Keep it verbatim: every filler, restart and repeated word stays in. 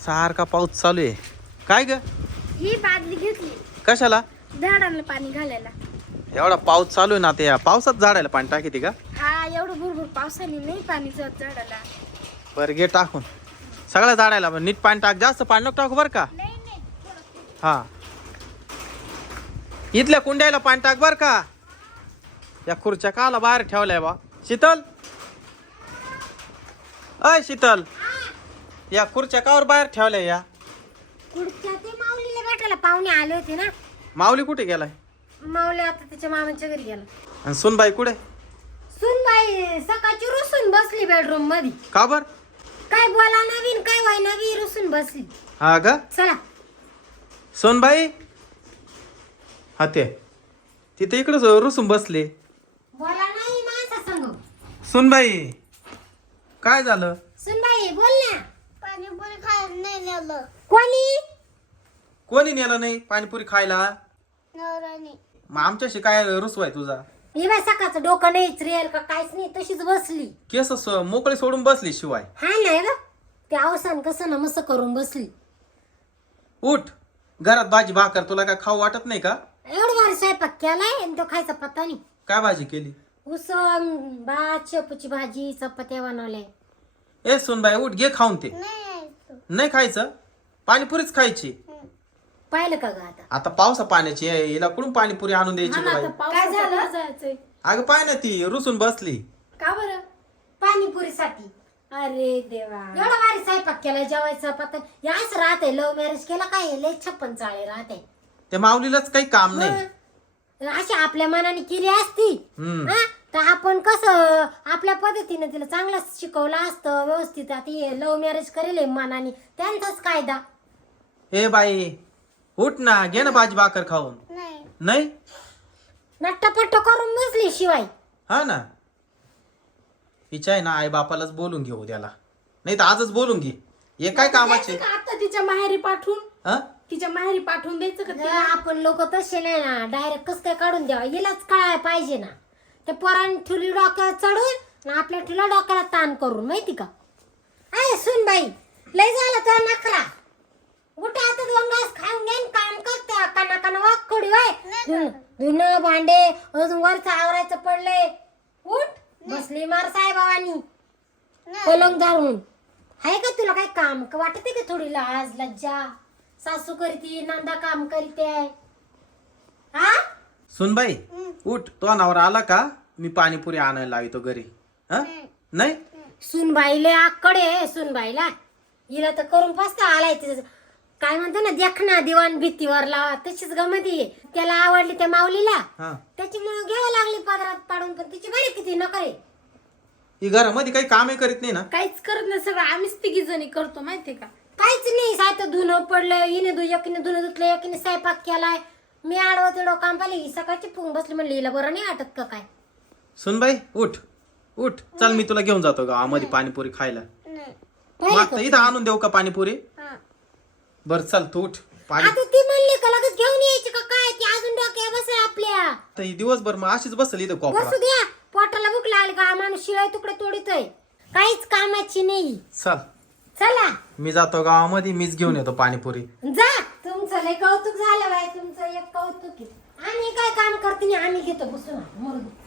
सारखा पाऊस चालू आहे. काय ग ही बादली घेतली कशाला? झाडांना पाणी घालायला. एवढा पाऊस चालू आहे ना, ते या पावसात झाडायला पाणी टाकी का? हा एवढं भरपूर पावसाने नाही पाणी जात झाडाला. बरं घे टाकून सगळ्या झाडायला पण नीट पाणी टाक, जास्त पाणी नको टाकू बरं का. नाही नाही हा इथल्या कुंड्याला पाणी टाक बर का. या खुर्च्या काला बाहेर ठेवलाय बा. शीतल अय शीतल, या खुर्च्या कावर बाहेर ठेवल्या या? पुढच्या ते माऊलीला भेटायला पाहुणे आले होते ना. माऊली कुठे गेलाय? माऊली आता त्याच्या मामाच्या घरी गेला. आणि सुनबाई कुठे? सुनबाई सकाळची रुसून बसली बेडरूम मध्ये. का बर? काय बोला नवीन काय व्हाय नवी रुसून बसली. हा ग चला सोनबाई, हा ते तिथे इकडच रुसून बसले. बोला नाही माणसा संग. सुनबाई काय झालं? सुनबाई बोल ना. पाणीपुरी खायला नाही नेलं. कोणी? कोणी नेलं नाही पाणीपुरी खायला? नवरानी. मग आमच्याशी काय रुसवाय तुझा? ही बाय सकाळचं डोकं नाहीच रेल का काहीच नाही, तशीच बसली. केस स- मोकळे सोडून बसली शिवाय. हा नाही ग ते अवसान कसं ना मस्त करून बसली. उठ, घरात भाजी भाकर तुला काय खाऊ वाटत नाही का? एवढं भारी स्वयंपाक केलाय आणि तो खायचा पत्ता नाही. काय भाजी केली? उसळ भात शेपूची भाजी चपात्या बनवल्या. ए सुनबाई उठ, घे खाऊन. ते नाही खायचं, पाणीपुरीच खायची. पाहिलं का ग आता? आता पावसा पाण्याची आहे, हिला कुठून पाणीपुरी आणून द्यायची का बाई? काय झालं? अगं पाय ना ती रुसून बसली. का बरं? पाणीपुरीसाठी. अरे देवा एवढा भारी स्वयंपाक केलाय, जेवायचा पत्ता याच राहते. लव्ह मॅरेज केला काय लय छप्पन चाळे राहते. त्या माऊलीलाच काही काम नाही. अशी आपल्या मनाने केली असती हम्म. हा, तर आपण कसं आपल्या पद्धतीने तिला चांगलं शिकवलं असतं व्यवस्थित. आता लव्ह मॅरेज करेल मनाने, त्यांचाच कायदा. ए बाई उठ ना, घे ना भाजी भाकर खाऊन. नाही नट्टपट्ट करून बसली शिवाय. हा ना, हिच्या आहे ना आई बापालाच बोलून घेऊ त्याला, नाही तर आजच बोलून घे. हे काय कामाचे? आता तिच्या माहेरी पाठवून हा तिच्या माहेरी पाठवून द्यायचं का तिला? आपण लोक तसे नाही ना, डायरेक्ट कस काय काढून द्यावा. हिलाच कळायला पाहिजे ना. त्या पोरांनी ठुली डोक्याला चढून आणि आपल्या ठुला डोक्याला ताण करून, माहिती का? अय सुन बाई लय झालं तर नखरा. उठा आता दोन घास खाऊन घे आणि काम करते. काना काना वाघ खोडी वाय धुणं भांडे अजून वरचं आवरायचं पडलंय. उठ बसली मार साहेबावानी पलंग धरून. आहे का तुला काय काम वाटते का? थोडी लाज लज्जा. सासू करती नंदा काम करते. हा सुनबाई उठ, तो नवरा आला का मी पाणीपुरी आणायला लावितो घरी. हा नाही सुनबाईले आकडे सुनबाईला हिला तर करून पस्ता आलाय. तिचं काय म्हणतो ना देखना दिवाण भीतीवर लावा तशीच गमती. त्याला आवडली त्या माऊलीला, हा त्याच्यामुळे घ्यावं लागली पदरात पाडून. पण तिची बरी किती नकरे. ही घरामध्ये काही कामे करीत नाही ना? काहीच करत नाही, सगळं आम्हीच तिघी जणी करतो माहितीये का? काहीच नाही. सायचं धुणं पडलं हिने धु एकीने धुणं धुतलं एकीने स्वयंपाक केलाय. मी आडवं तिडव काम पाहिलं. ही सकाळची फुंग बसली म्हणली हिला बरं नाही वाटत का काय? सुनबाई उठ उठ, चल मी तुला घेऊन जातो गावामध्ये पाणीपुरी खायला. पाहिलं मग इथं आणून देऊ का पाणीपुरी? का? बर चल तू उठ. पाणी आता ती म्हणली का लगेच घेऊन यायची का काय? ती अजून डोक्या बसेल आपल्या. तर ही दिवसभर मग अशीच बसल इथं कोपरा. बसू द्या. पोटाला भूक लागली का माणूस शिळाय तुकडे तोडीतोय. काहीच कामाची नाही. चल चला मी जातो गावामध्ये, मीच घेऊन येतो पाणीपुरी. जा. तुमचं लय कौतुक झालं बाय. तुमचं एक कौतुक आहे. आम्ही काय काम करते नाही, आम्ही घेतो बसून. मरू दे.